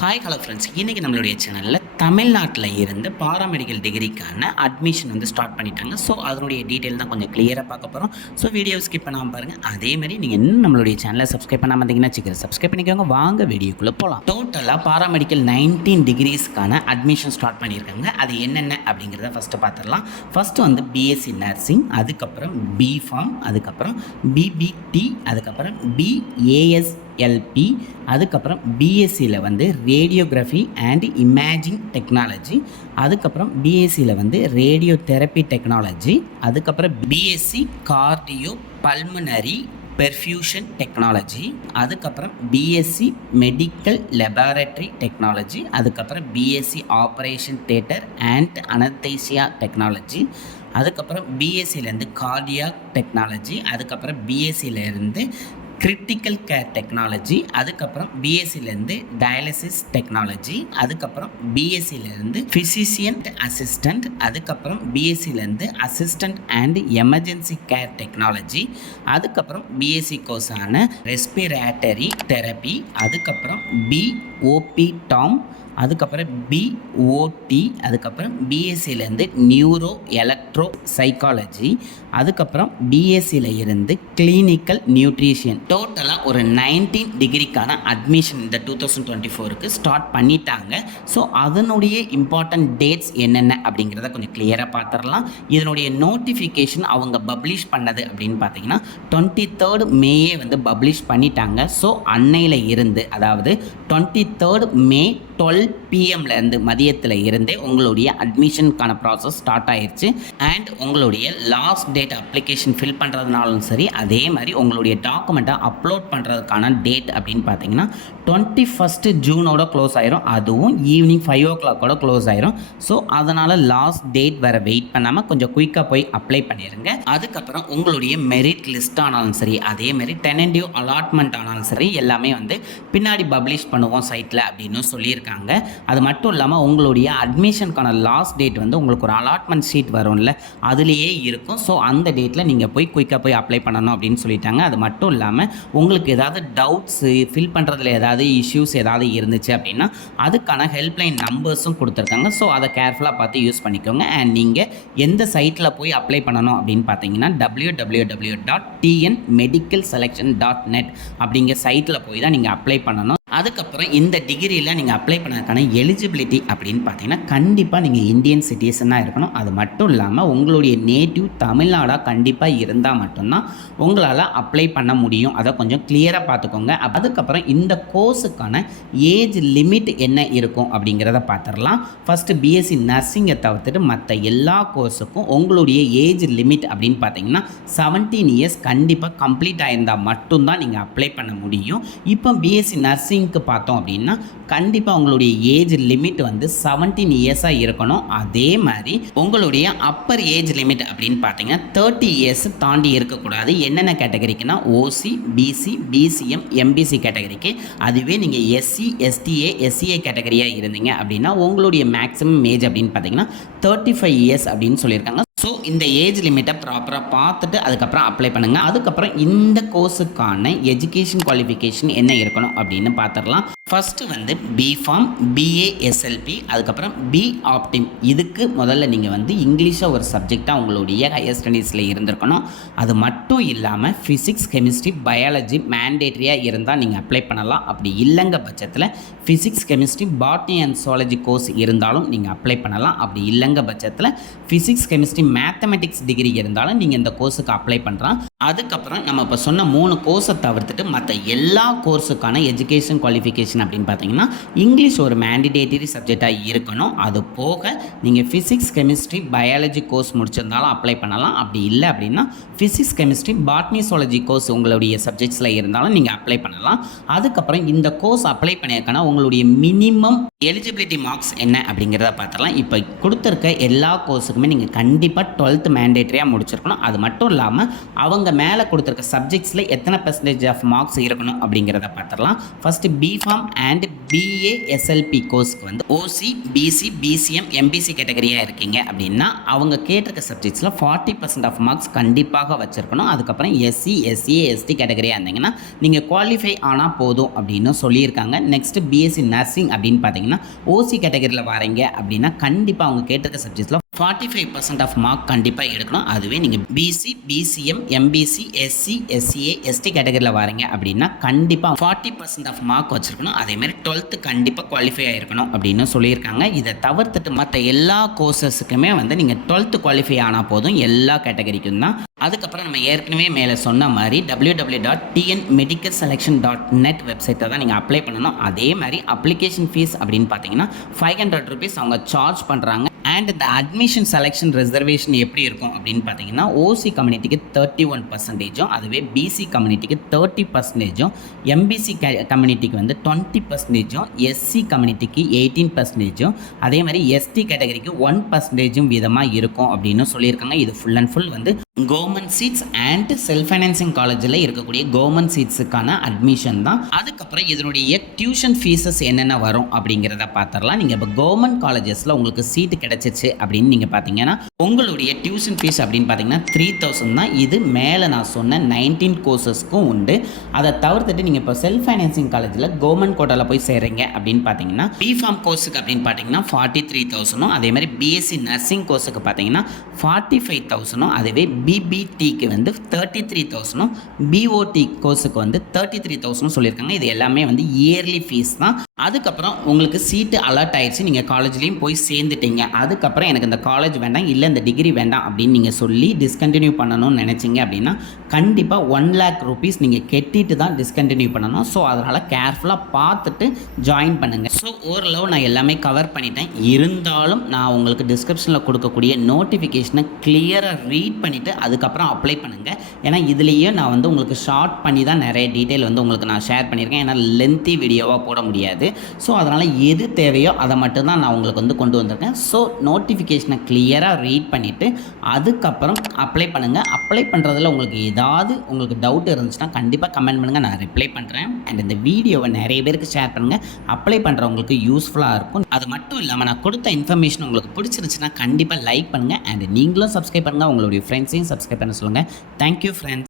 Hello friends. இன்றைக்கி நம்மளுடைய சேனலில் தமிழ்நாட்டில் இருந்து பாராமெடிக்கல் டிகிரிக்கான அட்மிஷன் வந்து ஸ்டார்ட் பண்ணிட்டாங்க. ஸோ அதனுடைய டீட்டெயில் தான் கொஞ்சம் கிளியராக பார்க்க போகிறோம். ஸோ வீடியோ ஸ்கிப் பண்ணாமல் பாருங்கள். அதேமாதிரி நீங்கள் இன்னும் நம்மளுடைய சேனலை சப்ஸ்கிரைப் பண்ணாமல் இருந்தீங்கன்னா சீக்கிரம் சப்ஸ்கிரைப் பண்ணிக்கோங்க. வாங்க வீடியோக்குள்ளே போகலாம். டோட்டலாக பாராமெடிக்கல் 19 டிகிரிஸ்க்கான அட்மிஷன் ஸ்டார்ட் பண்ணியிருக்காங்க. அது என்னென்ன அப்படிங்கிறத ஃபஸ்ட்டு பார்த்துடலாம். ஃபஸ்ட்டு வந்து பிஎஸ்சி நர்சிங், அதுக்கப்புறம் பிஃபார்ம், அதுக்கப்புறம் பிபிடி, அதுக்கப்புறம் பிஏஎஸ்எல்பி, அதுக்கப்புறம் பிஎஸ்சியில் வந்து ரேடியோகிராஃபி அண்ட் இமேஜிங் டெக்னாலஜி, அதுக்கப்புறம் பிஎஸ்சியில் வந்து ரேடியோ தெரப்பி டெக்னாலஜி, அதுக்கப்புறம் BSc cardio pulmonary perfusion technology, அதுக்கப்புறம் பிஎஸ்சி மெடிக்கல் லெபார்டரி டெக்னாலஜி, அதுக்கப்புறம் BSc operation theatre and anaesthesia technology, அதுக்கப்புறம் பிஎஸ்சிலேருந்து கார்டியாக் டெக்னாலஜி, அதுக்கப்புறம் பிஎஸ்சியிலேருந்து கிரிட்டிக்கல் கேர் டெக்னாலஜி, அதுக்கப்புறம் பிஎஸ்சிலேருந்து டயாலிசிஸ் டெக்னாலஜி, அதுக்கப்புறம் பிஎஸ்சிலேருந்து ஃபிசிஷியன் அசிஸ்டண்ட், அதுக்கப்புறம் பிஎஸ்சிலேருந்து assistant and emergency care technology, அதுக்கப்புறம் பிஎஸ்சி கோர்ஸான ரெஸ்பிரேட்டரி தெரப்பி, அதுக்கப்புறம் பிஓபி டாம், அதுக்கப்புறம் பிஓடி, அதுக்கப்புறம் பிஎஸ்சிலேருந்து நியூரோ எலக்ட்ரோ சைக்காலஜி, அதுக்கப்புறம் பிஎஸ்சியில் இருந்து கிளினிக்கல் நியூட்ரிஷன். டோட்டலாக ஒரு 19 டிகிரிக்கான அட்மிஷன் இந்த 2024க்கு ஸ்டார்ட் பண்ணிட்டாங்க. ஸோ அதனுடைய இம்பார்ட்டன்ட் டேட்ஸ் என்னென்ன அப்படிங்கிறத கொஞ்சம் கிளியராக பார்த்துடலாம். இதனுடைய நோட்டிஃபிகேஷன் அவங்க பப்ளிஷ் பண்ணது அப்படின்னு பார்த்தீங்கன்னா 23rd மேயே வந்து பப்ளிஷ் பண்ணிட்டாங்க. ஸோ அன்னையில் இருந்து, அதாவது 23rd மே 12 PM மதியத்தில் இருந்தே உங்களுடைய அட்மிஷனுக்கான ப்ராசஸ் ஸ்டார்ட் ஆயிடுச்சு. அண்ட் உங்களுடைய லாஸ்ட் டேட் அப்ளிகேஷன் ஃபில் பண்ணுறதுனாலும் சரி, அதே மாதிரி உங்களுடைய டாக்குமெண்ட்டை அப்லோட் பண்ணுறதுக்கான டேட் அப்படின்னு பார்த்தீங்கன்னா 21st ஜூனோட க்ளோஸ் ஆயிரும். அதுவும் ஈவினிங் 5 o'clock க்ளோஸ் ஆயிரும். ஸோ அதனால் லாஸ்ட் டேட் வர வெயிட் பண்ணாமல் கொஞ்சம் குயிக்காக போய் அப்ளை பண்ணிடுங்க. அதுக்கப்புறம் உங்களுடைய மெரிட் லிஸ்ட் ஆனாலும் சரி, அதே மாதிரி டெனன்டிவ் அலாட்மெண்ட் ஆனாலும் சரி, எல்லாமே வந்து பின்னாடி பப்ளிஷ் பண்ணுவோம் சைட்டில் அப்படின்னு சொல்லியிருக்காங்க. அது மட்டும் இல்லாமல் உங்களுடைய அட்மிஷனுக்கான லாஸ்ட் டேட் வந்து உங்களுக்கு ஒரு அலாட்மெண்ட் ஷீட் வரும்ல, அதுலேயே இருக்கும். ஸோ அந்த டேட்டில் நீங்கள் போய் குயிக்காக போய் அப்ளை பண்ணணும் அப்படின்னு சொல்லிட்டாங்க. அது மட்டும் இல்லாமல் உங்களுக்கு ஏதாவது டவுட்ஸு ஃபில் பண்ணுறதுல ஏதாவது இஷ்யூஸ் ஏதாவது இருந்துச்சு அப்படின்னா அதுக்கான ஹெல்ப்லைன் நம்பர்ஸும் கொடுத்துருக்காங்க. ஸோ அதை கேர்ஃபுல்லாக பார்த்து யூஸ் பண்ணிக்கோங்க. அண்ட் நீங்கள் எந்த சைட்டில் போய் அப்ளை பண்ணணும் அப்படின்னு பார்த்தீங்கன்னா www.tnmedicalselection.net அப்படிங்கிற சைட்டில் போய் தான் நீங்கள் அப்ளை பண்ணணும். அதுக்கப்புறம் இந்த டிகிரியில் நீங்கள் அப்ளை பண்ணதுக்கான எலிஜிபிலிட்டி அப்படின்னு பார்த்தீங்கன்னா கண்டிப்பாக நீங்கள் இந்தியன் சிட்டிசனாக இருக்கணும். அது மட்டும் இல்லாமல் உங்களுடைய நேட்டிவ் தமிழ்நாடாக கண்டிப்பாக இருந்தால் மட்டும்தான் உங்களால் அப்ளை பண்ண முடியும். அதை கொஞ்சம் கிளியராக பார்த்துக்கோங்க. அதுக்கப்புறம் இந்த கோர்ஸுக்கான ஏஜ் லிமிட் என்ன இருக்கும் அப்படிங்கிறத பார்த்துடலாம். ஃபஸ்ட்டு பிஎஸ்சி நர்சிங்கை தவிர்த்துட்டு மற்ற எல்லா கோர்ஸுக்கும் உங்களுடைய ஏஜ் லிமிட் அப்படின்னு பார்த்தீங்கன்னா 17 இயர்ஸ் கண்டிப்பாக கம்ப்ளீட் ஆகியிருந்தால் மட்டும்தான் நீங்கள் அப்ளை பண்ண முடியும். இப்போ பிஎஸ்சி நர்சிங் பார்த்தோம் அப்படின்னா கண்டிப்பாக உங்களுடைய ஏஜ் லிமிட் வந்து 17 இயர்ஸாக இருக்கணும். அதே மாதிரி உங்களுடைய அப்பர் ஏஜ் லிமிட் அப்படின்னு பார்த்தீங்கன்னா 30 இயர்ஸ் தாண்டி இருக்கக்கூடாது. என்னென்ன கேட்டகரிக்குன்னா ஓசி, பிசி, பிசிஎம், எம்பிசி கேட்டகரிக்கு. அதுவே நீங்கள் எஸ்சி, எஸ்டிஏ, எஸ்சிஏ கேட்டகரியாக இருந்தீங்க அப்படின்னா உங்களுடைய மேக்ஸிமம் ஏஜ் அப்படின்னு பார்த்தீங்கன்னா 35 இயர்ஸ் அப்படின்னு சொல்லியிருக்காங்க. ஸோ இந்த ஏஜ் லிமிட்டை ப்ராப்பராக பார்த்துட்டு அதுக்கப்புறம் அப்ளை பண்ணுங்கள். அதுக்கப்புறம் இந்த கோர்ஸுக்கான எஜுகேஷன் குவாலிஃபிகேஷன் என்ன இருக்கணும் அப்படின்னு பார்த்துடலாம். ஃபஸ்ட்டு வந்து பிஃபார்ம், பிஏஎஸ்எல்பி, அதுக்கப்புறம் பி ஆப்டிம். இதுக்கு முதல்ல நீங்கள் வந்து இங்கிலீஷை ஒரு சப்ஜெக்டாக உங்களுடைய ஹையர் ஸ்டடீஸில் இருந்திருக்கணும். அது மட்டும் இல்லாமல் ஃபிசிக்ஸ், கெமிஸ்ட்ரி, பயாலஜி மேண்டேட்ரியாக இருந்தால் நீங்கள் அப்ளை பண்ணலாம். அப்படி இல்லைங்க பட்சத்தில் physics, chemistry, botany and zoology course இருந்தாலும் நீங்கள் அப்ளை பண்ணலாம். அப்படி இல்லைங்க பட்சத்தில் ஃபிசிக்ஸ், கெமிஸ்ட்ரி, மேத்தமெட்டிக்ஸ் டிகிரி இருந்தாலும் நீங்கள் இந்த கோர்ஸுக்கு அப்ளை பண்ணுறோம். அதுக்கப்புறம் நம்ம இப்போ சொன்ன 3 கோர்ஸை தவிர்த்துட்டு மற்ற எல்லா கோர்ஸுக்கான எஜுகேஷன் குவாலிஃபிகேஷன் அப்படின்னு பார்த்தீங்கன்னா இங்கிலீஷ் ஒரு மேண்டிடேட்டரி சப்ஜெக்டாக இருக்கணும். அது போக நீங்கள் ஃபிசிக்ஸ், கெமிஸ்ட்ரி, பயாலஜி கோர்ஸ் முடிச்சிருந்தாலும் அப்ளை பண்ணலாம். அப்படி இல்லை அப்படின்னா physics, chemistry, botany zoology course உங்களுடைய சப்ஜெக்ட்ஸில் இருந்தாலும் நீங்கள் அப்ளை பண்ணலாம். அதுக்கப்புறம் இந்த கோர்ஸ் அப்ளை பண்ணியிருக்கனா உங்களுடைய மினிமம் எலிஜிபிலிட்டி மார்க்ஸ் என்ன அப்படிங்கிறத பார்த்துடலாம். இப்போ கொடுத்துருக்க எல்லா கோர்ஸுக்குமே நீங்கள் கண்டிப்பாக 12th மேண்டேட்டரியாக முடிச்சிருக்கணும். அது மட்டும் இல்லாமல் அவங்க அவங்க மேலே கொடுத்துருக்க சப்ஜெக்ட்ஸில் எத்தனை பெர்சன்டேஜ் ஆஃப் மார்க்ஸ் இருக்கணும் அப்படிங்கிறத பார்த்துடலாம். ஃபஸ்ட்டு பிஃபார்ம் அண்ட் பிஏஎஸ்எல்பி கோர்ஸ்க்கு வந்து ஓசி, பிசி, பிசிஎம், எம்பிசி கேட்டகரியாக இருக்கீங்க அப்படின்னா அவங்க கேட்டிருக்க சப்ஜெக்ட்ஸில் 40% ஆஃப் மார்க்ஸ் கண்டிப்பாக வச்சுருக்கணும். அதுக்கப்புறம் எஸ்சி, எஸ்சிஏ, எஸ்டி கேட்டகரியாக இருந்தீங்கன்னா நீங்கள் குவாலிஃபை ஆனால் போதும் அப்படின்னு சொல்லியிருக்காங்க. நெக்ஸ்ட்டு பிஎஸ்சி நர்சிங் அப்படின்னு பார்த்தீங்கன்னா ஓசி கேட்டகரியில் வரீங்க அப்படின்னா கண்டிப்பாக அவங்க கேட்டிருக்க சப்ஜெக்ட்ஸில் 45% ஆஃப் மார்க் கண்டிப்பாக எடுக்கணும். அதுவே நீங்கள் BC, BCM, MBC, SC, SCA, ST கேட்டகரியில் வரீங்க அப்படின்னா கண்டிப்பாக 40% ஆஃப் மார்க் வச்சுருக்கணும். அதேமாதிரி 12th கண்டிப்பாக குவாலிஃபை ஆகிருக்கணும் அப்படின்னு சொல்லியிருக்காங்க. இதை தவிர்த்துட்டு மற்ற எல்லா கோர்சஸுக்குமே வந்து நீங்கள் 12th குவாலிஃபை ஆனால் போதும், எல்லா கேட்டகரிக்கும் தான். அதுக்கப்புறம் நம்ம ஏற்கனவே மேலே சொன்ன மாதிரி www.tnmedicalselection.net வெப்சைட்டை தான் நீங்கள் அப்ளை பண்ணணும். அதே மாதிரி அப்ளிகேஷன் ஃபீஸ் அப்படின்னு பார்த்தீங்கன்னா 500 rupees அவங்க சார்ஜ் பண்ணுறாங்க. அண்ட் இந்த அட்மிஷன் செலெக்ஷன் ரிசர்வேஷன் எப்படி இருக்கும் அப்படின்னு பார்த்தீங்கன்னா ஓசி கம்யூனிட்டிக்கு 31%, அதுவே பிசி கம்யூனிட்டிக்கு 30%, எம்பிசி கம்யூனிட்டிக்கு வந்து 20%, எஸ்சி கம்யூனிட்டிக்கு 18%, அதே மாதிரி எஸ்டி கேட்டகரிக்கு 1% வீதமாக இருக்கும் அப்படின்னு சொல்லியிருக்காங்க. இது ஃபுல் அண்ட் ஃபுல் வந்து government seeds and self financing காலேஜில் இருக்கக்கூடிய கவர்மெண்ட் சீட்ஸுக்கான அட்மிஷன் தான். அதுக்கப்புறம் இதனுடைய டியூஷன் ஃபீஸஸ் என்னென்ன வரும் அப்படிங்கிறத பார்த்துடலாம். நீங்கள் இப்போ கவர்மெண்ட் காலேஜஸில் உங்களுக்கு சீட்டு கிடச்சிச்சு அப்படின்னு நீங்கள் பார்த்தீங்கன்னா உங்களுடைய டியூஷன் ஃபீஸ் அப்படின்னு பார்த்தீங்கன்னா 3000 தான். இது மேலே நான் சொன்ன 19 கோர்சஸ்க்கும் உண்டு. அதை தவிர்த்துட்டு நீங்கள் இப்போ செல்ஃப் ஃபைனான்சிங் காலேஜில் கவர்மெண்ட் கோட்டாவில் போய் சேர்றீங்க அப்படின்னு பார்த்தீங்கன்னா பிஃபார்ம் கோர்ஸுக்கு அப்படின்னு பார்த்தீங்கன்னா 43,000, அதே மாதிரி பிஎஸ்சி நர்சிங் கோர்ஸுக்கு பார்த்தீங்கன்னா 45,000, அதுவே பிபிடிக்கு வந்து 33,000, பிஓடி கோர்ஸுக்கு வந்து 33,000 சொல்லியிருக்காங்க. இது எல்லாமே வந்து இயர்லி ஃபீஸ் தான். அதுக்கப்புறம் உங்களுக்கு சீட்டு அலர்ட் ஆயிடுச்சு, நீங்கள் காலேஜ்லேயும் போய் சேர்ந்துட்டீங்க. அதுக்கப்புறம் எனக்கு இந்த காலேஜ் வேண்டாம், இல்லை இந்த டிகிரி வேண்டாம் அப்படின்னு நீங்கள் சொல்லி டிஸ்கண்டினியூ பண்ணணும்னு நினச்சிங்க அப்படின்னா கண்டிப்பாக 1 lakh rupees நீங்கள் கெட்டிட்டு தான் டிஸ்கண்டினியூ பண்ணணும். ஸோ அதனால் கேர்ஃபுல்லாக பார்த்துட்டு ஜாயின் பண்ணுங்கள். ஸோ ஓரளவு நான் எல்லாமே கவர் பண்ணிட்டேன். இருந்தாலும் நான் உங்களுக்கு டிஸ்கிரிப்ஷனில் கொடுக்கக்கூடிய நோட்டிஃபிகேஷனை கிளியராக ரீட் பண்ணிவிட்டு அதுக்கப்புறம் அப்ளை பண்ணுங்கள். ஏன்னா இதுலேயே நான் வந்து உங்களுக்கு ஷார்ட் பண்ணி தான் நிறைய டீட்டெயில் வந்து உங்களுக்கு நான் ஷேர் பண்ணியிருக்கேன். ஏன்னா லென்த்தி வீடியோவாக போட முடியாது. ஸோ அதனால் எது தேவையோ அதை மட்டும்தான் நான் உங்களுக்கு வந்து கொண்டு வந்திருக்கேன். ஸோ நோட்டிஃபிகேஷனை கிளியராக ரீட் பண்ணிவிட்டு அதுக்கப்புறம் அப்ளை பண்ணுங்கள். அப்ளை பண்ணுறதுல உங்களுக்கு ஏதாவது உங்களுக்கு டவுட் இருந்துச்சுன்னா கண்டிப்பாக கமெண்ட் பண்ணுங்கள், நான் ரிப்ளை பண்ணுறேன். அண்ட் இந்த வீடியோவை நிறைய பேருக்கு ஷேர் பண்ணுங்கள், அப்ளை பண்ணுறவங்களுக்கு யூஸ்ஃபுல்லாக இருக்கும். அது மட்டும் இல்லாமல் நான் கொடுத்த இன்ஃபர்மேஷன் உங்களுக்கு பிடிச்சிருச்சுன்னா கண்டிப்பாக லைக் பண்ணுங்கள். அண்ட் நீங்களும் சப்ஸ்கிரைப் பண்ணுங்கள், உங்களுடைய ஃப்ரெண்ட்ஸையும் சப்ஸ்கிரைப் பண்ண சொல்லுங்கள். Thank you friends.